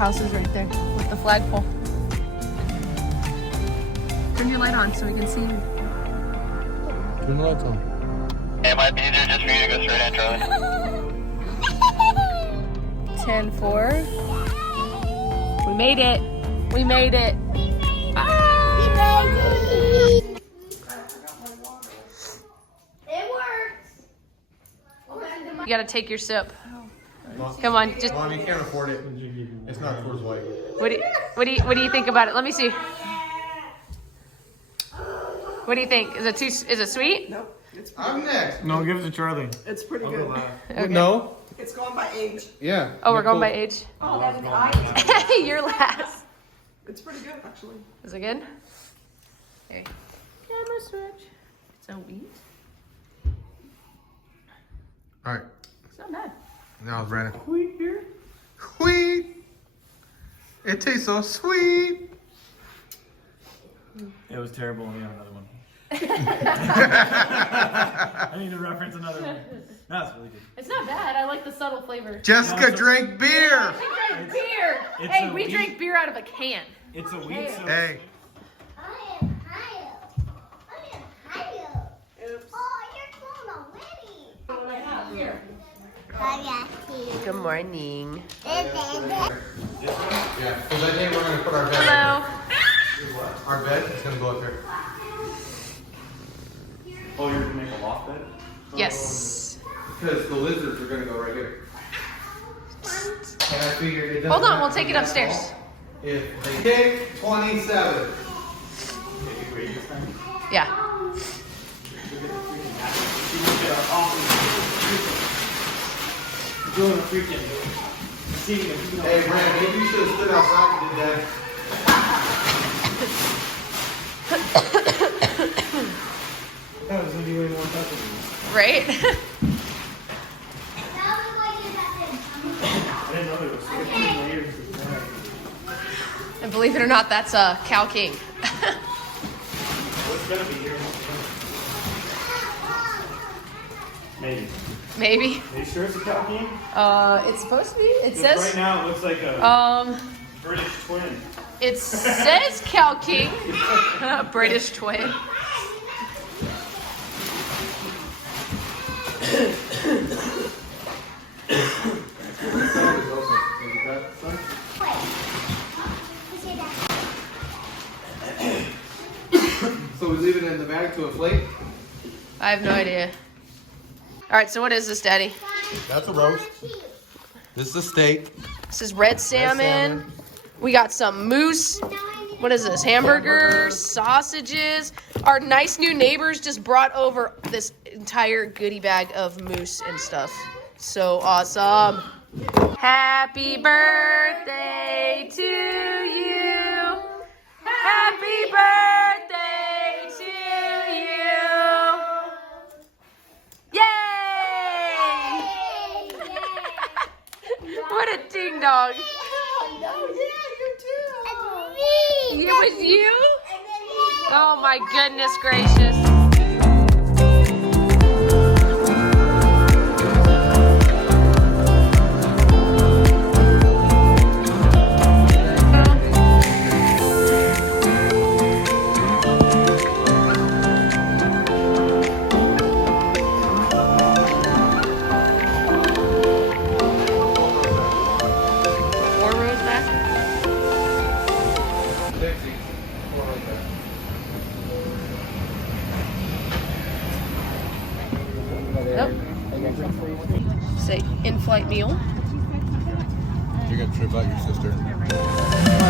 house is right there with the flagpole. Turn your light on so we can see you. Turn the lights on. It might be easier just for you to go straight in, Charlie. 10-4. We made it. We made it. It works. You gotta take your sip. Come on, just. Mom, you can't afford it. It's not Coors Light. What do you think about it? Let me see. What do you think? Is it sweet? Nope. It's I'm next. No, give it to Charlie. It's pretty good. Okay. No. It's going by age. Yeah. Oh, we're going by age. Oh, that was I. You're last. It's pretty good, actually. Is it good? Okay. Camera switch. So wheat. All right. It's not bad. Now, Brandon. Sweet here. Sweet. It tastes so sweet. It was terrible. We have another one. I need to reference another one. That's really good. It's not bad. I like the subtle flavor. Jessica drank beer. We drank beer. It's Hey, a we wheat- drank beer out of a can. It's a wheat soda. Hey. I am higher. I am higher. Oops. Oh, you're going already. Here. Good morning. Yeah. So that day we're gonna put our bed. Hello. Our bed is gonna go up there. Oh, you're gonna make a loft bed? Yes. Because the lizards are gonna go right here. And I figured it doesn't Hold on, have we'll to take be it that upstairs. tall. If they take 27. Yeah. Doing a freaking seating. Hey, Brandon, maybe you should have stood outside and did that. That was gonna be way more touching. Right? That was what you got I didn't know there was so many layers of that. And believe it or not, that's Cal King. What's gonna be here? Maybe. Maybe. Are you sure it's a Cal King? It's supposed to be. It Right says. now it looks like a British twin. It says Cal King. British twin. So we leave it in the bag to inflate? I have no idea. All right, so what is this, Daddy? That's a roast. This is a steak. This is red salmon. We got some moose. What is this? Hamburgers, sausages. Our nice new neighbors just brought over this entire goodie bag of moose and stuff. So awesome. Happy birthday to you. Happy birthday to you. Yay! What a ding dong. It was you? Oh my goodness gracious. Four rows back? Nope. Say in-flight meal. You're gonna trip out your sister.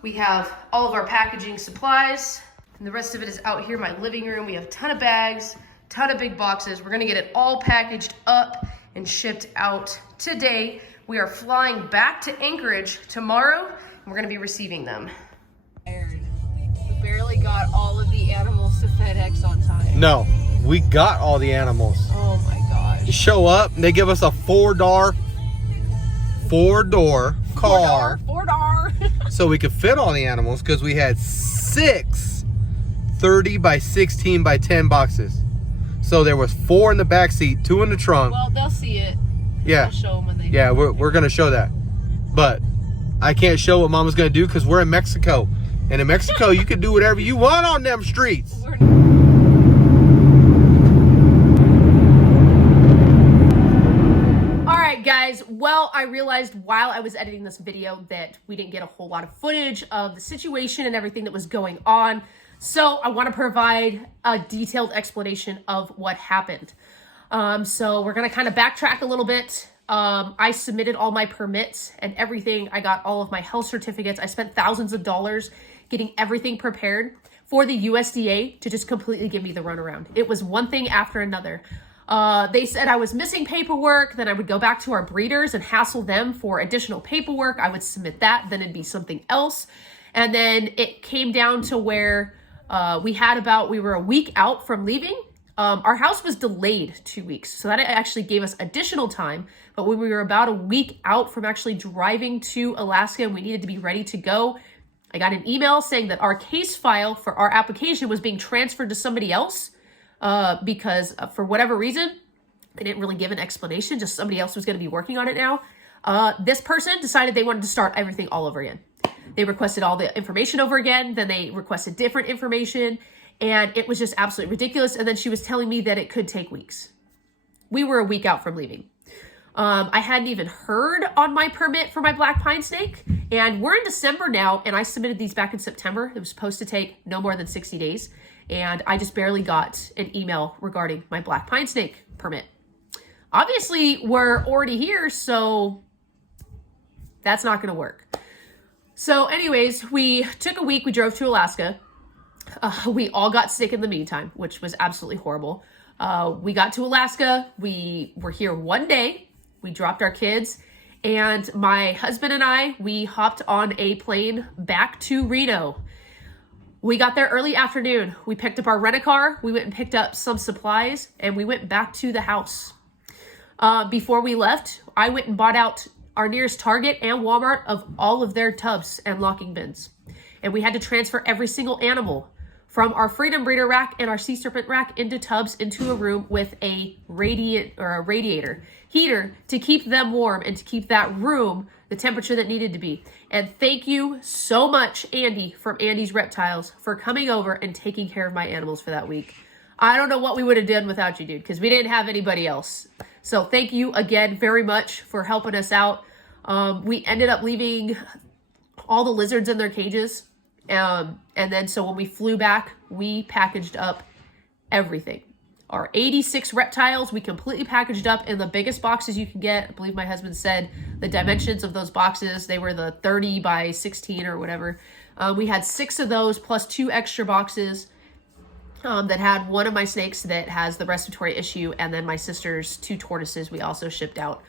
We have all of our packaging supplies, and the rest of it is out here in my living room. We have a ton of bags, ton of big boxes. We're gonna get it all packaged up and shipped out today. We are flying back to Anchorage tomorrow, and we're gonna be receiving them. We barely got all of the animals to FedEx on time. No, we got all the animals. Oh my gosh. You show up, and they give us a four-door car. Four-door. So we could fit all the animals because we had 6 30 by 16 by 10 boxes. So there was 4 in the back seat, 2 in the trunk. Well, they'll see it. Yeah. I'll show them when they Yeah, we're gonna show that. But I can't show what Mama's gonna do because we're in Mexico. And in Mexico, you can do whatever you want on them streets. Guys, well, I realized while I was editing this video that we didn't get a whole lot of footage of the situation and everything that was going on. So I want to provide a detailed explanation of what happened. So we're going to kind of backtrack a little bit. I submitted all my permits and everything. I got all of my health certificates. I spent thousands of dollars getting everything prepared for the USDA to just completely give me the runaround. It was one thing after another. They said I was missing paperwork. Then I would go back to our breeders and hassle them for additional paperwork. I would submit that. Then it'd be something else. And then it came down to where we were a week out from leaving. Our house was delayed 2 weeks. So that actually gave us additional time. But when we were about a week out from actually driving to Alaska and we needed to be ready to go, I got an email saying that our case file for our application was being transferred to somebody else. Because for whatever reason, they didn't really give an explanation, just somebody else was going to be working on it now. This person decided they wanted to start everything all over again. They requested all the information over again, then they requested different information, and it was just absolutely ridiculous. And then she was telling me that it could take weeks. We were a week out from leaving. I hadn't even heard on my permit for my black pine snake, and we're in December now, and I submitted these back in September. It was supposed to take no more than 60 days. And I just barely got an email regarding my black pine snake permit. Obviously, we're already here, so that's not going to work. So anyways, we took a week. We drove to Alaska. We all got sick in the meantime, which was absolutely horrible. We got to Alaska. We were here one day. We dropped our kids. And my husband and I, we hopped on a plane back to Reno. We got there early afternoon. We picked up our rent-a-car. We went and picked up some supplies, and we went back to the house. Before we left, I went and bought out our nearest Target and Walmart of all of their tubs and locking bins. And we had to transfer every single animal from our Freedom Breeder rack and our Sea Serpent rack into tubs into a room with a radiator heater to keep them warm and to keep that room the temperature that needed to be. And thank you so much, Andy from Andy's Reptiles, for coming over and taking care of my animals for that week. I don't know what we would have done without you, dude, because we didn't have anybody else. So thank you again very much for helping us out. We ended up leaving all the lizards in their cages. And then so when we flew back, we packaged up everything. Our 86 reptiles, we completely packaged up in the biggest boxes you can get. I believe my husband said the dimensions of those boxes, they were the 30 by 16 or whatever. We had 6 of those plus 2 extra boxes that had one of my snakes that has the respiratory issue, and then my sister's 2 tortoises we also shipped out.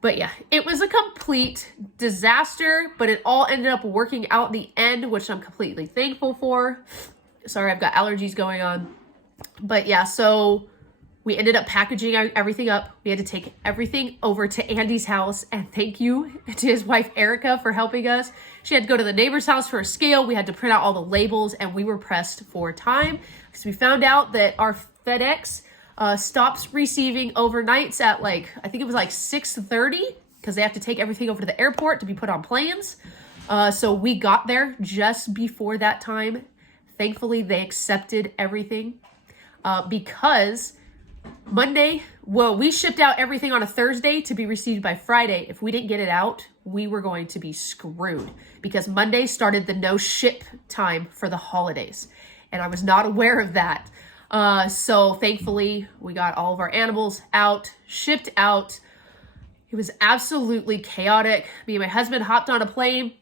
But yeah, it was a complete disaster, but it all ended up working out in the end, which I'm completely thankful for. Sorry, I've got allergies going on. But yeah, so we ended up packaging everything up. We had to take everything over to Andy's house, and thank you to his wife, Erica, for helping us. She had to go to the neighbor's house for a scale. We had to print out all the labels, and we were pressed for time because we found out that our FedEx stops receiving overnights at I think it was 6:30 because they have to take everything over to the airport to be put on planes. So we got there just before that time. Thankfully, they accepted everything because Monday, we shipped out everything on a Thursday to be received by Friday. If we didn't get it out, we were going to be screwed because Monday started the no ship time for the holidays. And I was not aware of that. So thankfully we got all of our animals out, shipped out. It was absolutely chaotic. Me and my husband hopped on a plane.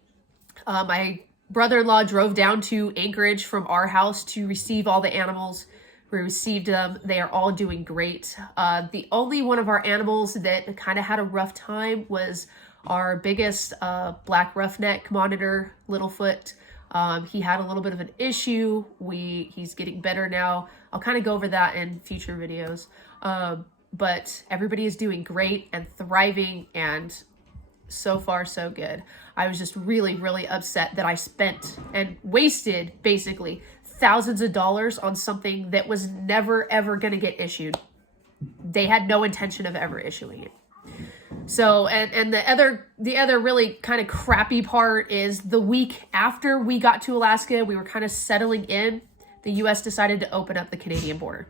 My brother-in-law drove down to Anchorage from our house to receive all the animals. We received them. They are all doing great. The only one of our animals that kind of had a rough time was our biggest black roughneck monitor, Littlefoot. He had a little bit of an issue. He's getting better now. I'll kind of go over that in future videos. But everybody is doing great and thriving, and so far so good. I was just really, really upset that I spent and wasted basically thousands of dollars on something that was never ever going to get issued. They had no intention of ever issuing it. So, and the other really kind of crappy part is the week after we got to Alaska, we were kind of settling in, the US decided to open up the Canadian border.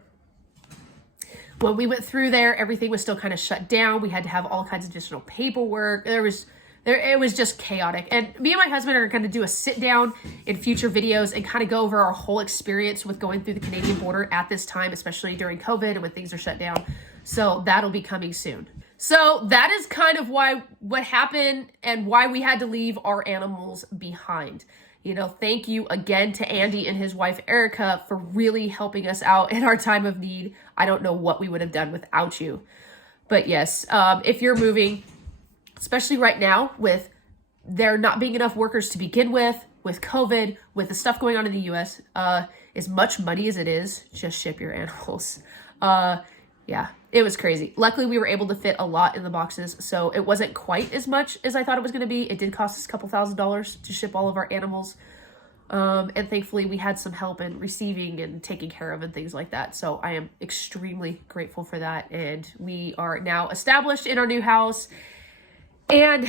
When we went through there, everything was still kind of shut down. We had to have all kinds of additional paperwork. It was just chaotic. And me and my husband are going to do a sit down in future videos and kind of go over our whole experience with going through the Canadian border at this time, especially during COVID and when things are shut down. So that'll be coming soon. So that is kind of what happened and why we had to leave our animals behind. You know, thank you again to Andy and his wife, Erica, for really helping us out in our time of need. I don't know what we would have done without you. But yes, if you're moving, especially right now with there not being enough workers to begin with COVID, with the stuff going on in the US, as much money as it is, just ship your animals. Yeah, it was crazy. Luckily, we were able to fit a lot in the boxes, so it wasn't quite as much as I thought it was going to be. It did cost us a couple $1,000s to ship all of our animals, and thankfully, we had some help in receiving and taking care of and things like that, so I am extremely grateful for that, and we are now established in our new house, and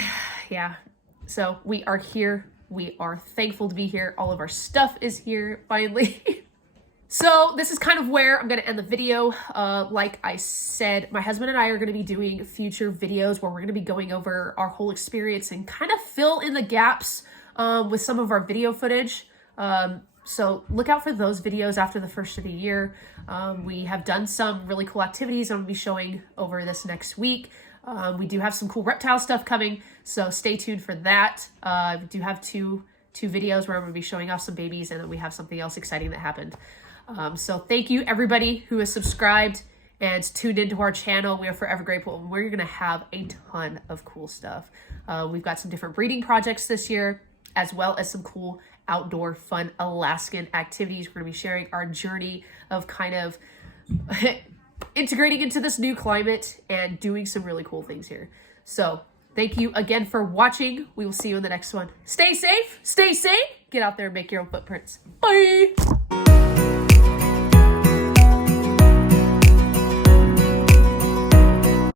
yeah, so we are here. We are thankful to be here. All of our stuff is here, finally. So this is kind of where I'm going to end the video. Like I said, my husband and I are going to be doing future videos where we're going to be going over our whole experience and kind of fill in the gaps with some of our video footage. So look out for those videos after the first of the year. We have done some really cool activities I'm going to be showing over this next week. We do have some cool reptile stuff coming, so stay tuned for that. We do have two videos where I'm going to be showing off some babies, and then we have something else exciting that happened. So thank you everybody who has subscribed and tuned into our channel. We are forever grateful, and we're going to have a ton of cool stuff. We've got some different breeding projects this year, as well as some cool outdoor fun Alaskan activities. We're going to be sharing our journey of kind of integrating into this new climate and doing some really cool things here. So thank you again for watching. We will see you in the next one. Stay safe, stay sane, get out there and make your own footprints. Bye.